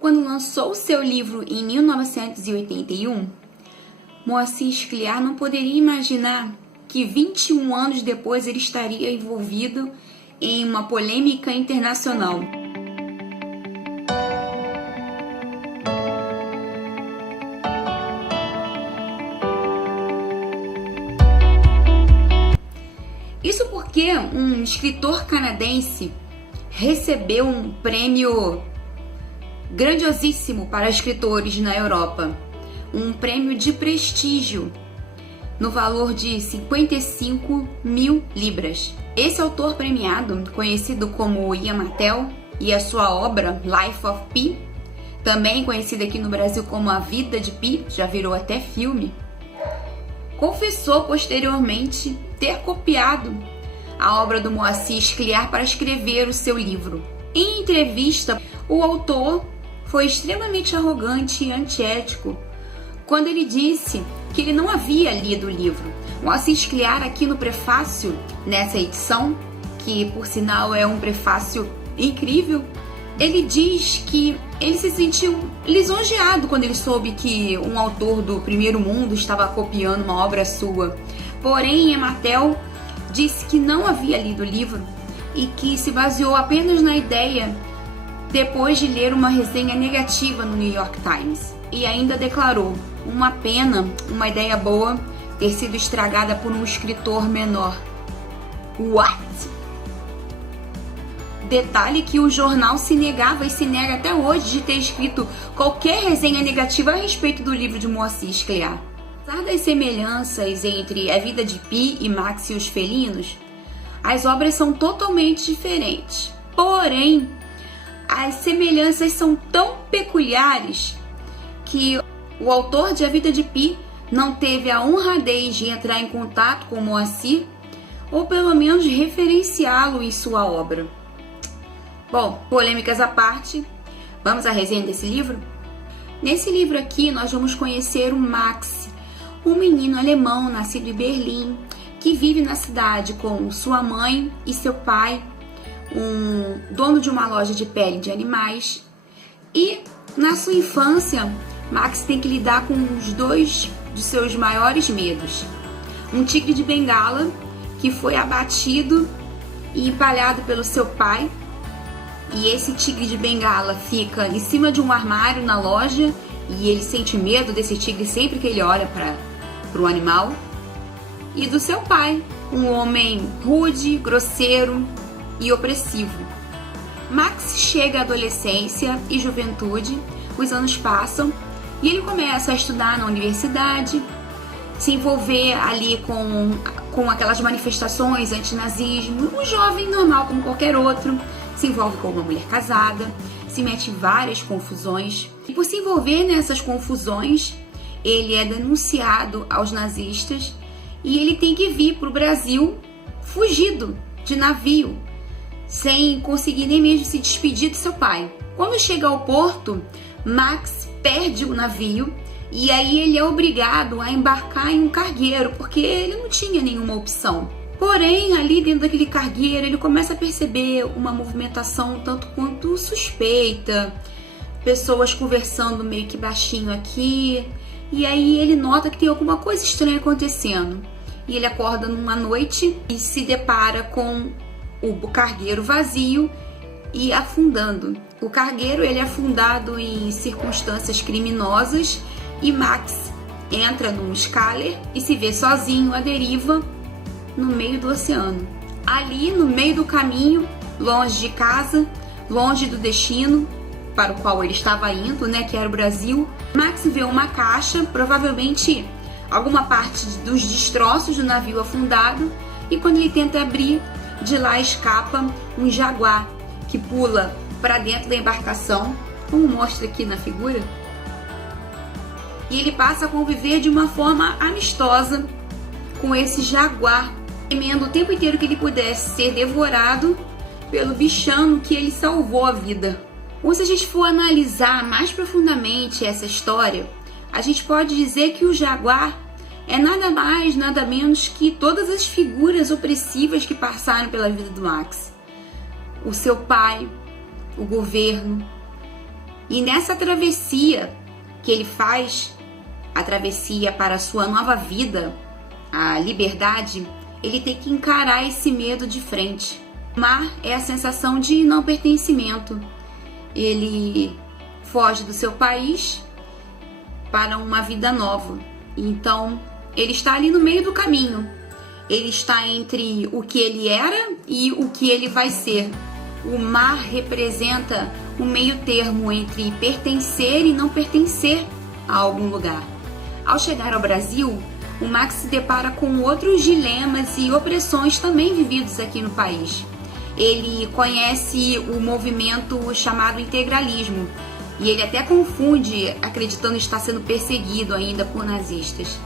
Quando lançou seu livro em 1981, Moacir Scliar não poderia imaginar que 21 anos depois ele estaria envolvido em uma polêmica internacional. Isso porque um escritor canadense recebeu um prêmio grandiosíssimo para escritores na Europa, um prêmio de prestígio no valor de 55 mil libras. Esse autor premiado, conhecido como Ian Martel, e a sua obra Life of Pi, também conhecida aqui no Brasil como A Vida de Pi, já virou até filme, confessou posteriormente ter copiado a obra do Moacir Scliar para escrever o seu livro. Em entrevista, o autor foi extremamente arrogante e antiético quando ele disse que ele não havia lido o livro. Moacir Scliar, aqui no prefácio, nessa edição, que por sinal é um prefácio incrível, ele diz que ele se sentiu lisonjeado quando ele soube que um autor do primeiro mundo estava copiando uma obra sua. Porém, Martel disse que não havia lido o livro e que se baseou apenas na ideia depois de ler uma resenha negativa no New York Times. E ainda declarou: uma pena, uma ideia boa ter sido estragada por um escritor menor. What? Detalhe que o jornal se negava e se nega até hoje de ter escrito qualquer resenha negativa a respeito do livro de Moacir Scliar. Apesar das semelhanças entre A Vida de Pi e Max e os Felinos, as obras são totalmente diferentes. Porém, as semelhanças são tão peculiares que o autor de A Vida de Pi não teve a honradez de entrar em contato com Moacir, ou pelo menos referenciá-lo em sua obra. Bom, polêmicas à parte, vamos à resenha desse livro? Nesse livro aqui nós vamos conhecer o Max, um menino alemão nascido em Berlim, que vive na cidade com sua mãe e seu pai, um dono de uma loja de pele de animais. E na sua infância, Max tem que lidar com os dois de seus maiores medos: um tigre de bengala que foi abatido e empalhado pelo seu pai, e esse tigre de bengala fica em cima de um armário na loja e ele sente medo desse tigre sempre que ele olha para o animal. E do seu pai, um homem rude, grosseiro e opressivo. Max chega à adolescência e juventude, os anos passam e ele começa a estudar na universidade, se envolver ali com aquelas manifestações antinazismo, um jovem normal como qualquer outro, se envolve com uma mulher casada, se mete em várias confusões. E por se envolver nessas confusões, ele é denunciado aos nazistas e ele tem que vir para o Brasil fugido de navio, sem conseguir nem mesmo se despedir do seu pai. Quando chega ao porto, Max perde o navio e aí ele é obrigado a embarcar em um cargueiro, porque ele não tinha nenhuma opção. Porém, ali dentro daquele cargueiro, ele começa a perceber uma movimentação tanto quanto suspeita, pessoas conversando meio que baixinho aqui, e aí ele nota que tem alguma coisa estranha acontecendo. E ele acorda numa noite e se depara com o cargueiro vazio e afundando. O cargueiro ele é afundado em circunstâncias criminosas e Max entra num scaler e se vê sozinho à deriva no meio do oceano. Ali no meio do caminho, longe de casa, longe do destino para o qual ele estava indo, que era o Brasil, Max vê uma caixa, provavelmente alguma parte dos destroços do navio afundado, e quando ele tenta abrir, de lá escapa um jaguar que pula para dentro da embarcação, como mostra aqui na figura, e ele passa a conviver de uma forma amistosa com esse jaguar, temendo o tempo inteiro que ele pudesse ser devorado pelo bichano que ele salvou a vida. Ou se a gente for analisar mais profundamente essa história, a gente pode dizer que o jaguar é nada mais, nada menos que todas as figuras opressivas que passaram pela vida do Max. O seu pai, o governo, E nessa travessia que ele faz, a travessia para a sua nova vida, a liberdade, ele tem que encarar esse medo de frente. O mar é a sensação de não pertencimento. Ele foge do seu país para uma vida nova. Então, ele está ali no meio do caminho. Ele está entre o que ele era e o que ele vai ser. O mar representa um meio termo entre pertencer e não pertencer a algum lugar. Ao chegar ao Brasil, o Max se depara com outros dilemas e opressões também vividos aqui no país. Ele conhece o movimento chamado integralismo e ele até confunde, acreditando estar sendo perseguido ainda por nazistas.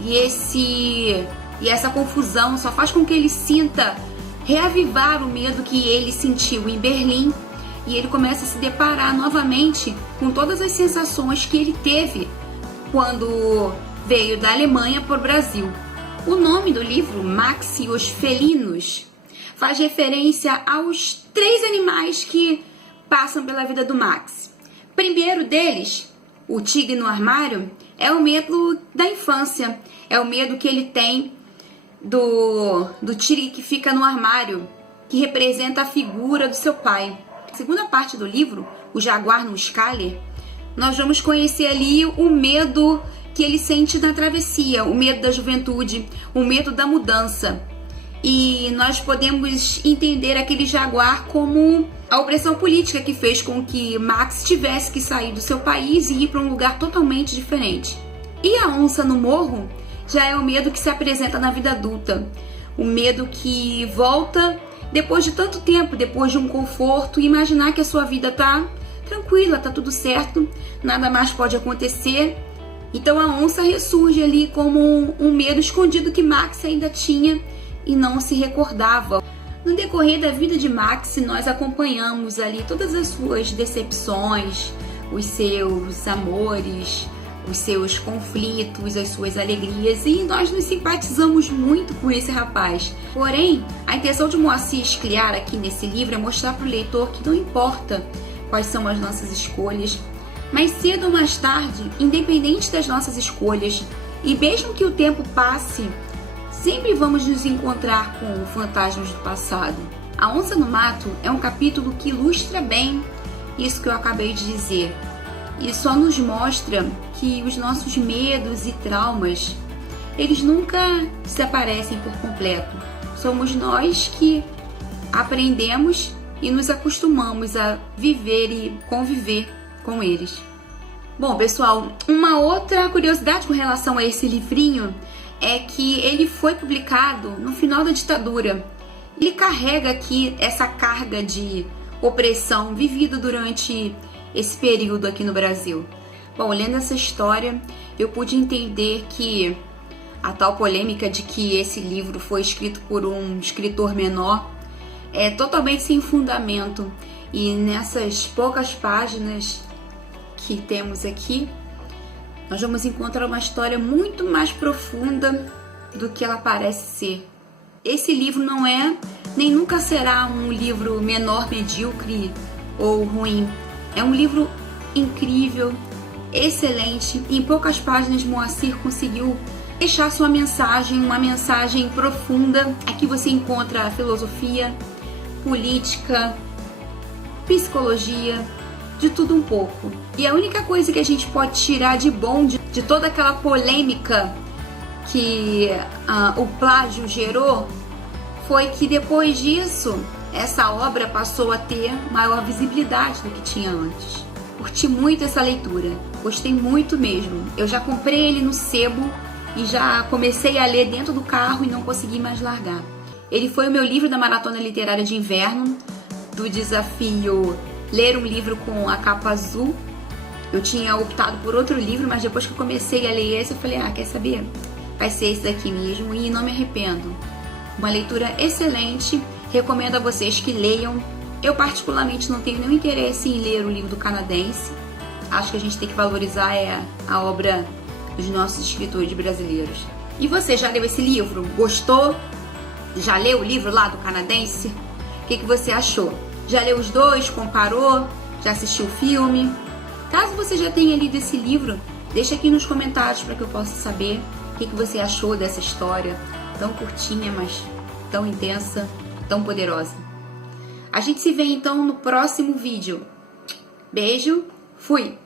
E essa confusão só faz com que ele sinta reavivar o medo que ele sentiu em Berlim, e ele começa a se deparar novamente com todas as sensações que ele teve quando veio da Alemanha para o Brasil. O nome do livro, Max e os Felinos, faz referência aos 3 animais que passam pela vida do Max. Primeiro deles, o tigre no armário, é o medo da infância, é o medo que ele tem do tigre que fica no armário, que representa a figura do seu pai. Na segunda parte do livro, o jaguar no Scaler, nós vamos conhecer ali o medo que ele sente na travessia, o medo da juventude, o medo da mudança. E nós podemos entender aquele jaguar como a opressão política que fez com que Max tivesse que sair do seu país e ir para um lugar totalmente diferente. E a onça no morro já é o medo que se apresenta na vida adulta, o medo que volta depois de tanto tempo, depois de um conforto, e imaginar que a sua vida tá tranquila, tá tudo certo, nada mais pode acontecer. Então a onça ressurge ali como um medo escondido que Max ainda tinha e não se recordava. No decorrer da vida de Max, nós acompanhamos ali todas as suas decepções, os seus amores, os seus conflitos, as suas alegrias, e nós nos simpatizamos muito com esse rapaz. Porém, a intenção de Moacir Scliar aqui nesse livro é mostrar para o leitor que não importa quais são as nossas escolhas, mas cedo ou mais tarde, independente das nossas escolhas, e mesmo que o tempo passe, sempre vamos nos encontrar com fantasmas do passado. A Onça no Mato é um capítulo que ilustra bem isso que eu acabei de dizer. E só nos mostra que os nossos medos e traumas, eles nunca desaparecem por completo. Somos nós que aprendemos e nos acostumamos a viver e conviver com eles. Bom, pessoal, uma outra curiosidade com relação a esse livrinho é que ele foi publicado no final da ditadura. Ele carrega aqui essa carga de opressão vivida durante esse período aqui no Brasil. Bom, lendo essa história, eu pude entender que a tal polêmica de que esse livro foi escrito por um escritor menor é totalmente sem fundamento. E nessas poucas páginas que temos aqui, nós vamos encontrar uma história muito mais profunda do que ela parece ser. Esse livro não é, nem nunca será um livro menor, medíocre ou ruim. É um livro incrível, excelente. Em poucas páginas, Moacir conseguiu deixar sua mensagem, uma mensagem profunda. Aqui você encontra filosofia, política, psicologia, de tudo um pouco. E a única coisa que a gente pode tirar de bom de toda aquela polêmica que o plágio gerou foi que depois disso essa obra passou a ter maior visibilidade do que tinha antes. Curti muito essa leitura, gostei muito mesmo. Eu já comprei ele no sebo e já comecei a ler dentro do carro e não consegui mais largar. Ele foi o meu livro da Maratona Literária de Inverno, do desafio Ler um Livro com a Capa Azul. Eu tinha optado por outro livro, mas depois que eu comecei a ler esse, eu falei, quer saber? Vai ser esse daqui mesmo e não me arrependo. Uma leitura excelente, recomendo a vocês que leiam. Eu particularmente não tenho nenhum interesse em ler o livro do canadense. Acho que a gente tem que valorizar a obra dos nossos escritores brasileiros. E você, já leu esse livro? Gostou? Já leu o livro lá do canadense? O que você achou? Já leu os dois? Comparou? Já assistiu o filme? você já tenha lido esse livro, deixa aqui nos comentários para que eu possa saber o que você achou dessa história tão curtinha, mas tão intensa, tão poderosa. A gente se vê então no próximo vídeo. Beijo, fui!